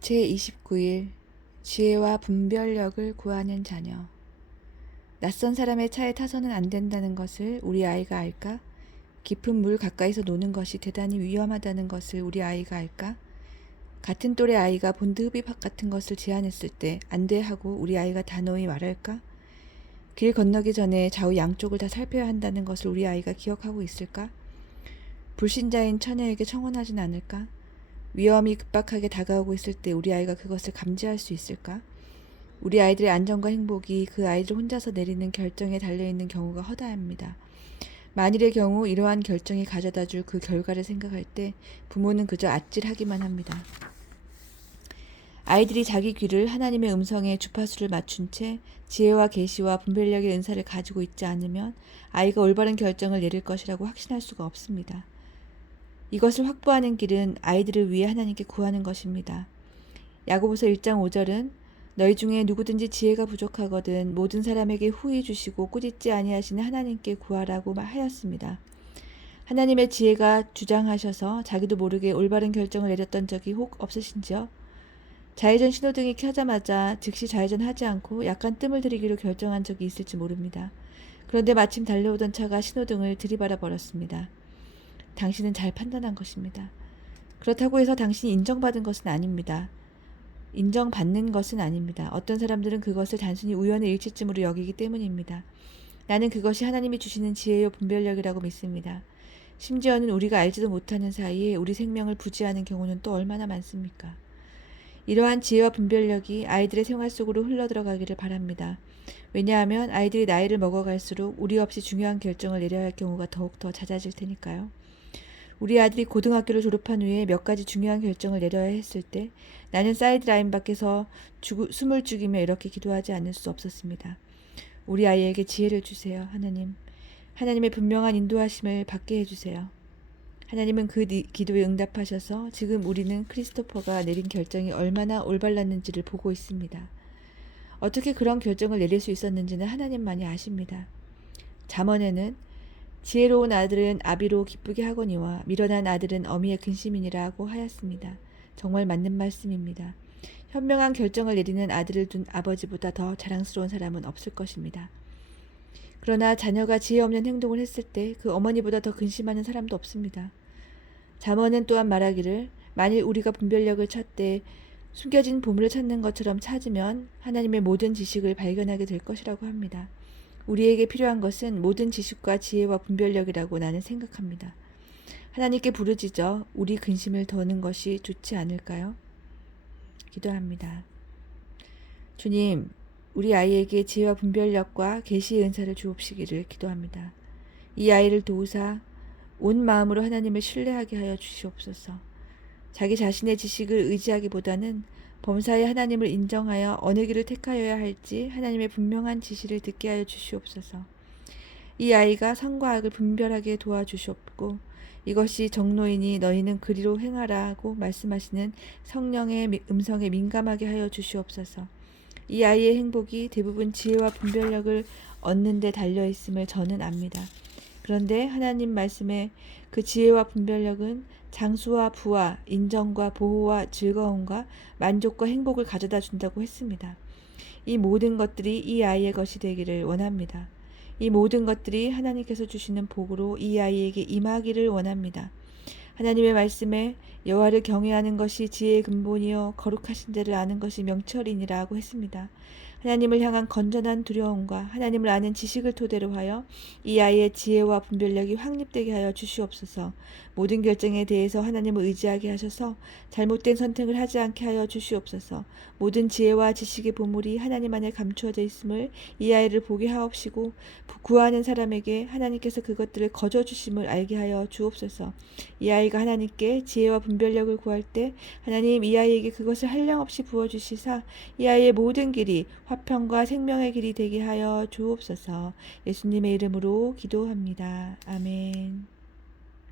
제29일 지혜와 분별력을 구하는 자녀. 낯선 사람의 차에 타서는 안 된다는 것을 우리 아이가 알까? 깊은 물 가까이서 노는 것이 대단히 위험하다는 것을 우리 아이가 알까? 같은 또래 아이가 본드 흡입학 같은 것을 제안했을 때 안 돼 하고 우리 아이가 단호히 말할까? 길 건너기 전에 좌우 양쪽을 다 살펴야 한다는 것을 우리 아이가 기억하고 있을까? 불신자인 처녀에게 청혼하진 않을까? 위험이 급박하게 다가오고 있을 때 우리 아이가 그것을 감지할 수 있을까? 우리 아이들의 안전과 행복이 그 아이들 혼자서 내리는 결정에 달려있는 경우가 허다합니다. 만일의 경우 이러한 결정이 가져다 줄 그 결과를 생각할 때 부모는 그저 아찔하기만 합니다. 아이들이 자기 귀를 하나님의 음성에 주파수를 맞춘 채 지혜와 계시와 분별력의 은사를 가지고 있지 않으면 아이가 올바른 결정을 내릴 것이라고 확신할 수가 없습니다. 이것을 확보하는 길은 아이들을 위해 하나님께 구하는 것입니다. 야고보서 1장 5절은 너희 중에 누구든지 지혜가 부족하거든 모든 사람에게 후히 주시고 꾸짖지 아니하시는 하나님께 구하라고 하였습니다. 하나님의 지혜가 주장하셔서 자기도 모르게 올바른 결정을 내렸던 적이 혹 없으신지요? 좌회전 신호등이 켜자마자 즉시 좌회전하지 않고 약간 뜸을 들이기로 결정한 적이 있을지 모릅니다. 그런데 마침 달려오던 차가 신호등을 들이받아 버렸습니다. 당신은 잘 판단한 것입니다. 그렇다고 해서 당신이 인정받은 것은 아닙니다. 인정받는 것은 아닙니다. 어떤 사람들은 그것을 단순히 우연의 일치쯤으로 여기기 때문입니다. 나는 그것이 하나님이 주시는 지혜요 분별력이라고 믿습니다. 심지어는 우리가 알지도 못하는 사이에 우리 생명을 부지하는 경우는 또 얼마나 많습니까? 이러한 지혜와 분별력이 아이들의 생활 속으로 흘러들어가기를 바랍니다. 왜냐하면 아이들이 나이를 먹어갈수록 우리 없이 중요한 결정을 내려야 할 경우가 더욱더 잦아질 테니까요. 우리 아들이 고등학교를 졸업한 후에 몇 가지 중요한 결정을 내려야 했을 때 나는 사이드라인 밖에서 숨을 죽이며 이렇게 기도하지 않을 수 없었습니다. 우리 아이에게 지혜를 주세요, 하나님. 하나님의 분명한 인도하심을 받게 해주세요. 하나님은 그 기도에 응답하셔서 지금 우리는 크리스토퍼가 내린 결정이 얼마나 올바랐는지를 보고 있습니다. 어떻게 그런 결정을 내릴 수 있었는지는 하나님만이 아십니다. 잠언에는 지혜로운 아들은 아비로 기쁘게 하거니와 미련한 아들은 어미의 근심이니라고 하였습니다. 정말 맞는 말씀입니다. 현명한 결정을 내리는 아들을 둔 아버지보다 더 자랑스러운 사람은 없을 것입니다. 그러나 자녀가 지혜 없는 행동을 했을 때 그 어머니보다 더 근심하는 사람도 없습니다. 잠언은 또한 말하기를 만일 우리가 분별력을 찾되 숨겨진 보물을 찾는 것처럼 찾으면 하나님의 모든 지식을 발견하게 될 것이라고 합니다. 우리에게 필요한 것은 모든 지식과 지혜와 분별력이라고 나는 생각합니다. 하나님께 부르짖어 우리 근심을 더는 것이 좋지 않을까요? 기도합니다. 주님, 우리 아이에게 지혜와 분별력과 계시의 은사를 주옵시기를 기도합니다. 이 아이를 도우사 온 마음으로 하나님을 신뢰하게 하여 주시옵소서. 자기 자신의 지식을 의지하기보다는 범사의 하나님을 인정하여 어느 길을 택하여야 할지 하나님의 분명한 지시를 듣게 하여 주시옵소서. 이 아이가 선과 악을 분별하게 도와주시옵고 이것이 정로이니 너희는 그리로 행하라고 말씀하시는 성령의 음성에 민감하게 하여 주시옵소서. 이 아이의 행복이 대부분 지혜와 분별력을 얻는 데 달려있음을 저는 압니다. 그런데 하나님 말씀에 그 지혜와 분별력은 장수와 부와 인정과 보호와 즐거움과 만족과 행복을 가져다 준다고 했습니다. 이 모든 것들이 이 아이의 것이 되기를 원합니다. 이 모든 것들이 하나님께서 주시는 복으로 이 아이에게 임하기를 원합니다. 하나님의 말씀에 여호와를 경외하는 것이 지혜의 근본이요 거룩하신 자를 아는 것이 명철이니라고 했습니다. 하나님을 향한 건전한 두려움과 하나님을 아는 지식을 토대로 하여 이 아이의 지혜와 분별력이 확립되게 하여 주시옵소서. 모든 결정에 대해서 하나님을 의지하게 하셔서 잘못된 선택을 하지 않게 하여 주시옵소서. 모든 지혜와 지식의 보물이 하나님 안에 감추어져 있음을 이 아이를 보게 하옵시고 구하는 사람에게 하나님께서 그것들을 거저 주심을 알게 하여 주옵소서. 이 아이가 하나님께 지혜와 분별력을 구할 때 하나님 이 아이에게 그것을 한량없이 부어주시사 이 아이의 모든 길이 화평과 생명의 길이 되게 하여 주옵소서. 예수님의 이름으로 기도합니다. 아멘.